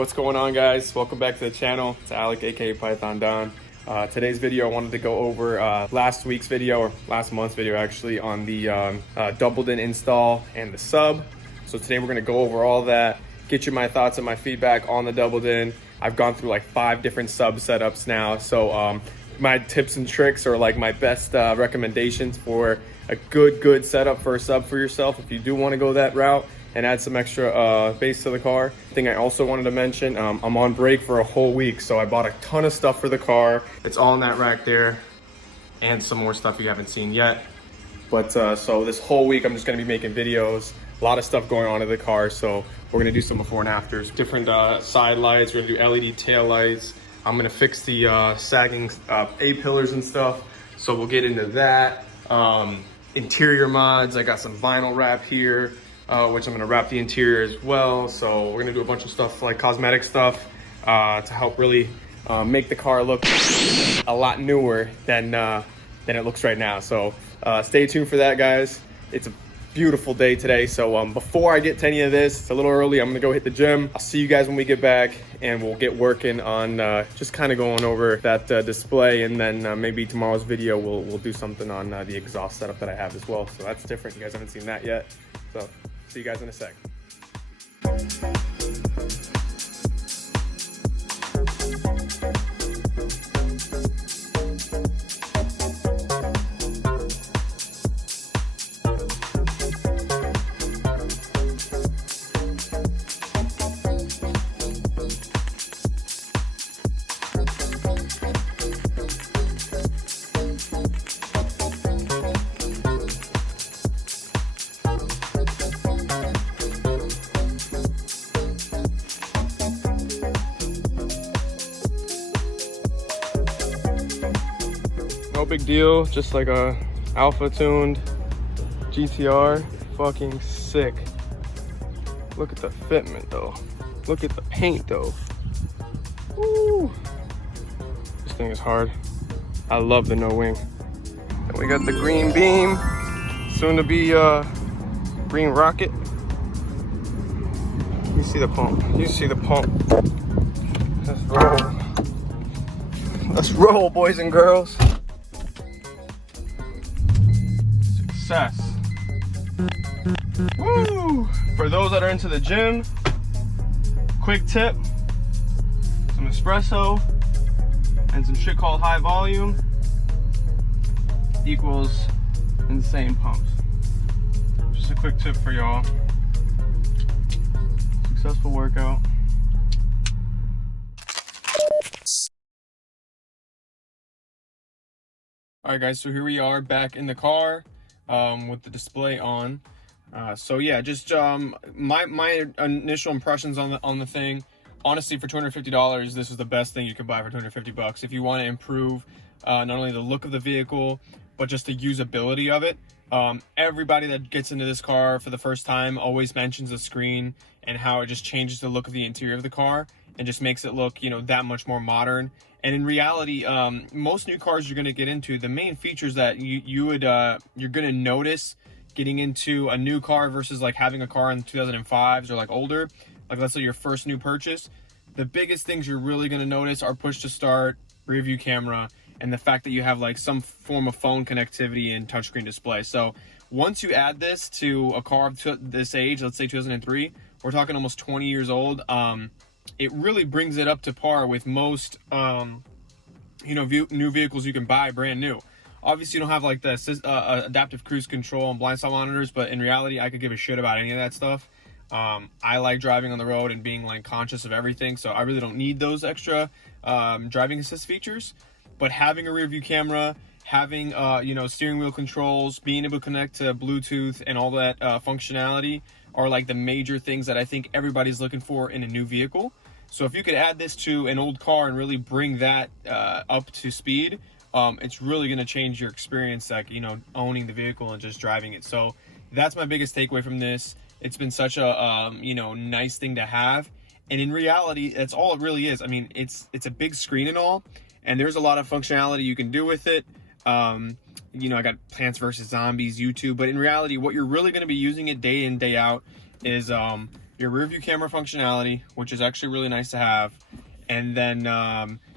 What's going on, guys? Welcome back to the channel. It's Alec, aka Python Don. Today's video, I wanted to go over last week's video, or last month's video actually, on the doubled-in install and the sub. So today we're gonna go over all that, get you my thoughts and my feedback on the doubled-in. I've gone through like 5 different sub setups now, so my tips and tricks are like my best recommendations for a good setup for a sub for yourself if you do want to go that route and add some extra bass to the car. Thing I also wanted to mention, I'm on break for a whole week, so I bought a ton of stuff for the car. It's all in that rack there, and some more stuff you haven't seen yet. But so this whole week I'm just gonna be making videos, a lot of stuff going on in the car, so we're gonna do some before and afters. Different side lights, we're gonna do LED tail lights. I'm gonna fix the sagging A-pillars and stuff, so we'll get into that. Interior mods, I got some vinyl wrap here, which I'm gonna wrap the interior as well. So we're gonna do a bunch of stuff like cosmetic stuff to help really make the car look a lot newer than it looks right now. So stay tuned for that, guys. It's a beautiful day today. So before I get to any of this, it's a little early, I'm gonna go hit the gym. I'll see you guys when we get back, and we'll get working on just kind of going over that display, and then maybe tomorrow's video we'll do something on the exhaust setup that I have as well. So that's different, you guys haven't seen that yet. So see you guys in a sec. No big deal, just like a alpha tuned GTR. Fucking sick. Look at the fitment though. Look at the paint though. Woo. This thing is hard. I love the no wing. And we got the green beam, soon to be green rocket. You see the pump. You see the pump. Let's roll. Let's roll, boys and girls. Success. Woo! For those that are into the gym, quick tip, some espresso and some shit called high volume equals insane pumps. Just a quick tip for y'all. Successful workout. All right, guys, so here we are back in the car with the display on. So yeah, just my initial impressions on the thing. Honestly, for $250, this is the best thing you can buy for 250 bucks. If you want to improve not only the look of the vehicle, but just the usability of it. Everybody that gets into this car for the first time always mentions the screen and how it just changes the look of the interior of the car and just makes it look, you know, that much more modern. And in reality, most new cars you're going to get into, the main features that you're going to notice getting into a new car versus like having a car in 2005s or like older, like let's say your first new purchase, the biggest things you're really going to notice are push to start, rear view camera, and the fact that you have like some form of phone connectivity and touchscreen display. So once you add this to a car of this age, let's say 2003, we're talking almost 20 years old, it really brings it up to par with most, you know, new vehicles you can buy brand new. Obviously, you don't have like the adaptive cruise control and blind spot monitors, but in reality, I could give a shit about any of that stuff. I like driving on the road and being like conscious of everything, so I really don't need those extra driving assist features. But having a rear view camera, having you know, steering wheel controls, being able to connect to Bluetooth and all that functionality are like the major things that I think everybody's looking for in a new vehicle. So if you could add this to an old car and really bring that up to speed, it's really going to change your experience, like, you know, owning the vehicle and just driving it. So that's my biggest takeaway from this. It's been such a you know, nice thing to have, and in reality, that's all it really is. I mean, it's a big screen and all, and there's a lot of functionality you can do with it. You know, I got Plants vs. Zombies, YouTube, but in reality, what you're really going to be using it day in, day out is your rear view camera functionality, which is actually really nice to have. And then,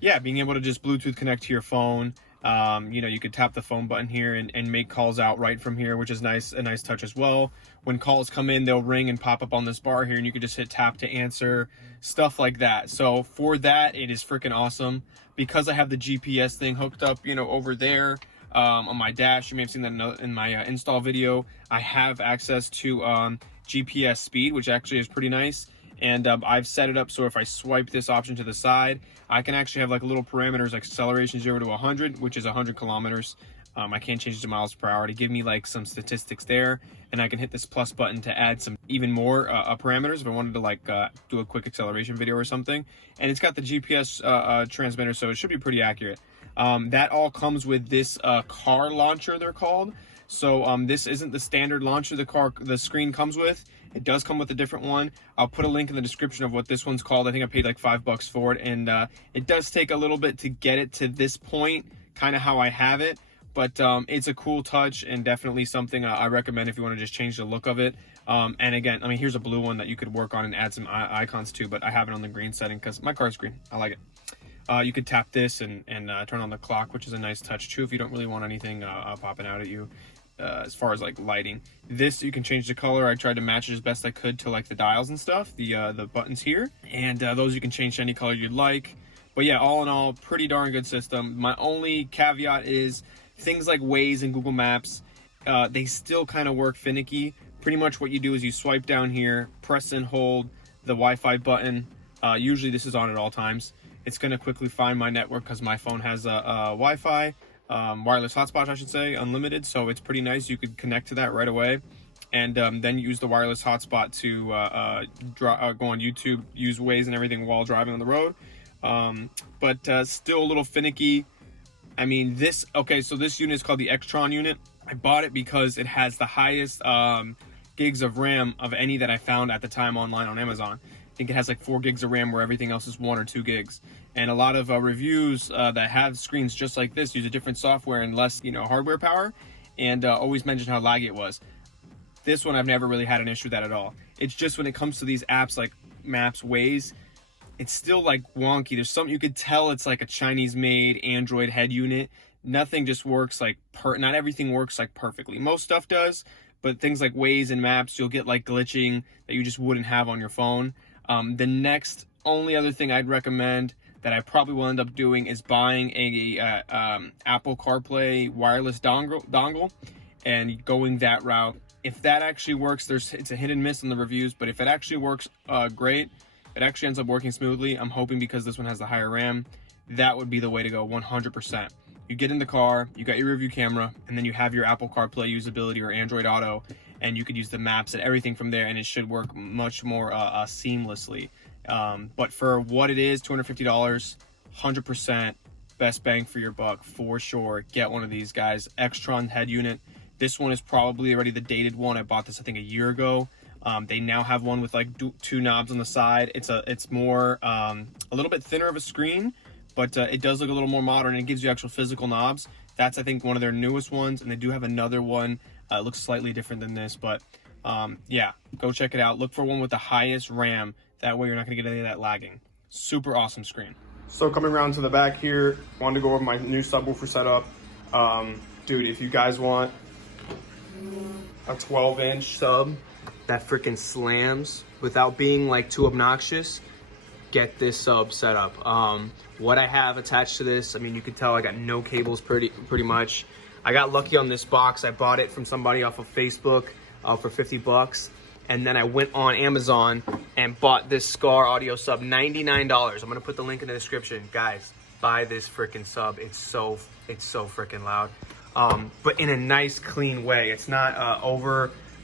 yeah, being able to just Bluetooth connect to your phone. You know, you could tap the phone button here and make calls out right from here, which is nice, a nice touch as well. When calls come in, they'll ring and pop up on this bar here, and you can just hit tap to answer, stuff like that. So for that, it is freaking awesome. Because I have the GPS thing hooked up, you know, over there on my dash. You may have seen that in my install video. I have access to GPS speed, which actually is pretty nice. And I've set it up so if I swipe this option to the side, I can actually have like little parameters like acceleration 0 to 100, which is 100 kilometers. I can't change it to miles per hour to give me like some statistics there. And I can hit this plus button to add some even more parameters if I wanted to like do a quick acceleration video or something. And it's got the GPS transmitter, so it should be pretty accurate. That all comes with this car launcher, they're called. So this isn't the standard launcher the screen comes with. It does come with a different one. I'll put a link in the description of what this one's called. I think I paid like $5 for it, and it does take a little bit to get it to this point, kind of how I have it. But it's a cool touch and definitely something I recommend if you want to just change the look of it. And again, I mean, here's a blue one that you could work on and add some icons to, but I have it on the green setting because my car's green. I like it. You could tap this and turn on the clock, which is a nice touch too if you don't really want anything popping out at you. As far as like lighting, this you can change the color. I tried to match it as best I could to like the dials and stuff, the buttons here, and those you can change to any color you'd like. But yeah, all in all, pretty darn good system. My only caveat is things like Waze and Google Maps, they still kind of work finicky. Pretty much what you do is you swipe down here, press and hold the Wi-Fi button. Usually this is on at all times. It's going to quickly find my network because my phone has a Wi-Fi. Wireless hotspot, I should say, unlimited, so it's pretty nice. You could connect to that right away, and then use the wireless hotspot to go on YouTube, use Waze and everything while driving on the road. But still a little finicky. I mean, so this unit is called the Extron unit. I bought it because it has the highest gigs of RAM of any that I found at the time online on Amazon. I think it has like 4 gigs of RAM where everything else is 1 or 2 gigs. And a lot of reviews that have screens just like this use a different software and less, you know, hardware power, and always mention how laggy it was. This one, I've never really had an issue with that at all. It's just when it comes to these apps like Maps, Waze, it's still like wonky. There's something you could tell it's like a Chinese-made Android head unit. Nothing just works like not everything works like perfectly. Most stuff does, but things like Waze and Maps, you'll get like glitching that you just wouldn't have on your phone. The next only other thing I'd recommend that I probably will end up doing is buying a Apple CarPlay wireless dongle and going that route. If that actually works, it's a hit and miss in the reviews, but if it actually works great, it actually ends up working smoothly. I'm hoping because this one has the higher RAM, that would be the way to go 100%. You get in the car, you got your rear view camera, and then you have your Apple CarPlay usability or Android Auto, and you could use the maps and everything from there, and it should work much more seamlessly. But for what it is, $250, 100% best bang for your buck for sure. Get one of these guys. Extron head unit. This one is probably already the dated one. I bought this I think a year ago. They now have one with like 2 knobs on the side. It's more a little bit thinner of a screen, but it does look a little more modern, and it gives you actual physical knobs. That's I think one of their newest ones, and they do have another one. It looks slightly different than this, but yeah, go check it out. Look for one with the highest RAM. That way you're not gonna get any of that lagging. Super awesome screen. So coming around to the back here, wanted to go over my new subwoofer setup. Dude, if you guys want a 12-inch sub that freaking slams without being like too obnoxious, get this sub set up. What I have attached to this, I mean, you can tell I got no cables pretty much. I got lucky on this box. I bought it from somebody off of Facebook for $50. And then I went on Amazon and bought this Scar audio sub, $99. I'm gonna put the link in the description. Guys, buy this freaking sub. It's so freaking loud. But in a nice, clean way. It's not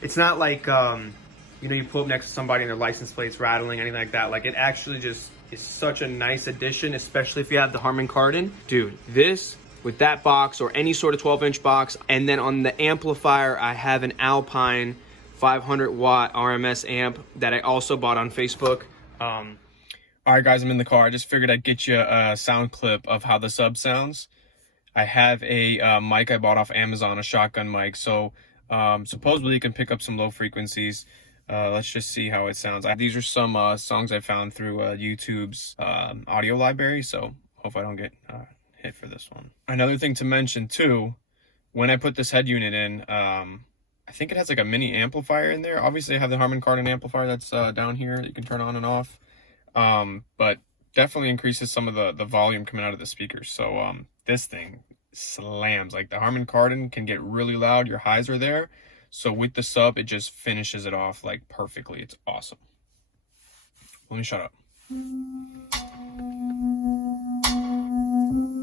it's not like, you know, you pull up next to somebody and their license plate's rattling, anything like that. Like, it actually just is such a nice addition, especially if you have the Harman Kardon. Dude, this with that box or any sort of 12-inch box. And then on the amplifier, I have an Alpine 500-watt RMS amp that I also bought on Facebook. All right, guys, I'm in the car. I just figured I'd get you a sound clip of how the sub sounds. I have a mic I bought off Amazon, a shotgun mic. So supposedly you can pick up some low frequencies. Let's just see how it sounds. These are some songs I found through YouTube's audio library, so hope I don't get hit for this one. Another thing to mention too, when I put this head unit in, I think it has like a mini amplifier in there. Obviously I have the Harman Kardon amplifier that's down here that you can turn on and off, but definitely increases some of the volume coming out of the speakers. So this thing slams. Like the Harman Kardon can get really loud, your highs are there. So with the sub, it just finishes it off like perfectly. It's awesome. Let me shut up.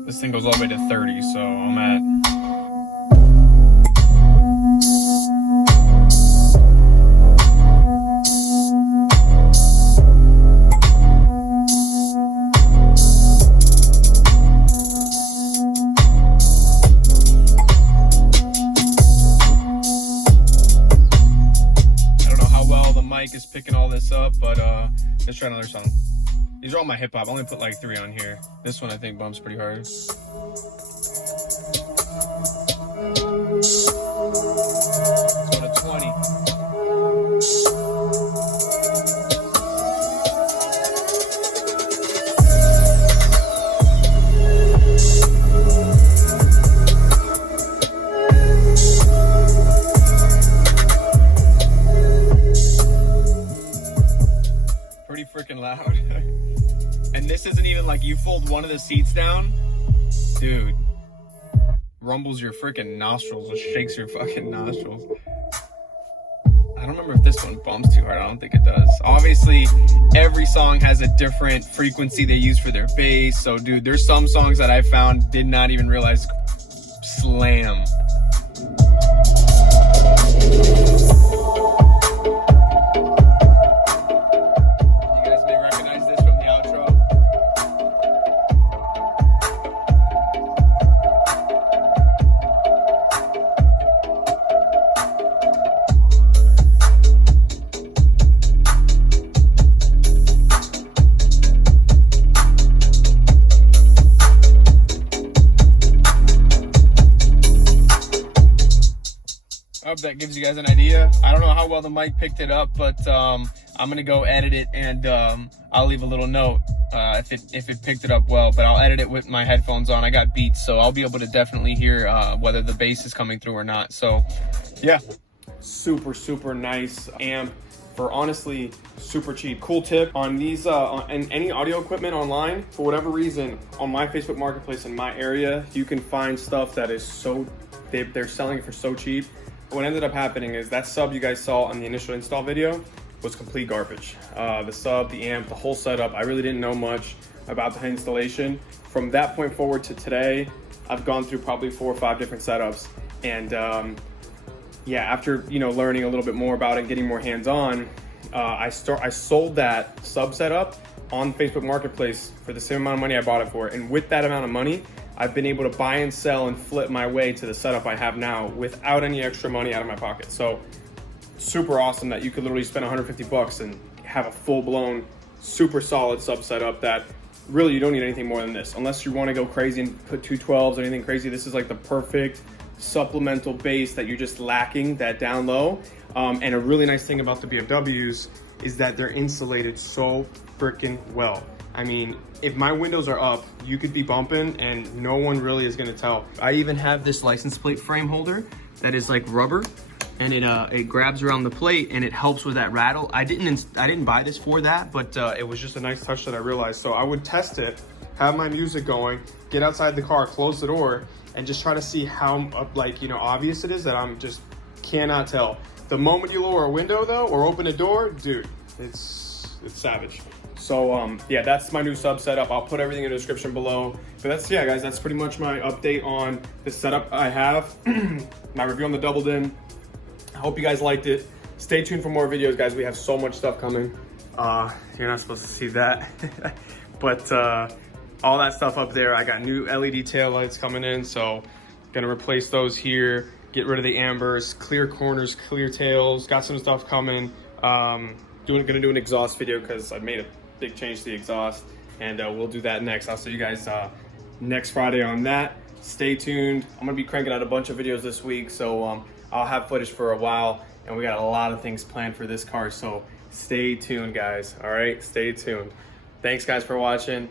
This thing goes all the way to 30, so I'm at... is picking all this up, but let's try another song. These are all my hip hop. I only put like 3 on here. This one I think bumps pretty hard. Let's go to 20. Freaking loud. And this isn't even like you fold one of the seats down, dude, rumbles your freaking nostrils, it shakes your fucking nostrils. I don't remember if this one bumps too hard. I don't think it does. Obviously every song has a different frequency they use for their bass, so dude, there's some songs that I found did not even realize slam. I hope that gives you guys an idea. I don't know how well the mic picked it up, but I'm gonna go edit it, and I'll leave a little note if it picked it up well, but I'll edit it with my headphones on. I got Beats, so I'll be able to definitely hear whether the bass is coming through or not. So yeah, super nice amp for honestly super cheap. Cool tip on these and any audio equipment online, for whatever reason, on my Facebook Marketplace in my area, you can find stuff that is so, they're selling it for so cheap. What ended up happening is that sub you guys saw on the initial install video was complete garbage. The sub, the amp, the whole setup, I really didn't know much about the installation. From that point forward to today, I've gone through probably 4 or 5 different setups, and yeah, after learning a little bit more about it and getting more hands-on, I sold that sub setup on Facebook Marketplace for the same amount of money I bought it for, and with that amount of money, I've been able to buy and sell and flip my way to the setup I have now without any extra money out of my pocket. So super awesome that you could literally spend 150 bucks and have a full-blown, super solid sub setup that really you don't need anything more than this. Unless you want to go crazy and put 212s or anything crazy, this is like the perfect supplemental bass that you're just lacking, that down low. And a really nice thing about the BFWs is that they're insulated so freaking well. I mean, if my windows are up, you could be bumping and no one really is gonna tell. I even have this license plate frame holder that is like rubber, and it grabs around the plate and it helps with that rattle. I didn't buy this for that, but it was just a nice touch that I realized. So I would test it, have my music going, get outside the car, close the door, and just try to see how obvious it is that I'm just cannot tell. The moment you lower a window though, or open a door, dude, it's savage. So yeah, that's my new sub setup. I'll put everything in the description below. But that's, yeah guys, that's pretty much my update on the setup I have. My review on the double din. I hope you guys liked it. Stay tuned for more videos, guys. We have so much stuff coming. You're not supposed to see that. But all that stuff up there. I got new LED tail lights coming in, so gonna replace those here, get rid of the ambers, clear corners, clear tails. Got some stuff coming. Gonna do an exhaust video because I made a big change to the exhaust, and we'll do that next. I'll see you guys next Friday on that. Stay tuned. I'm gonna be cranking out a bunch of videos this week, so I'll have footage for a while. and we got a lot of things planned for this car, so stay tuned, guys. All right, stay tuned. Thanks, guys, for watching.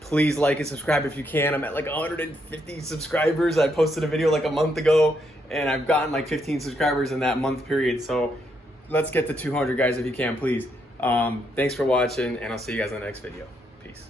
Please like and subscribe if you can. I'm at like 150 subscribers. I posted a video like a month ago, and I've gotten like 15 subscribers in that month period. So let's get to 200, guys, if you can, please. Thanks for watching, and I'll see you guys in the next video. Peace.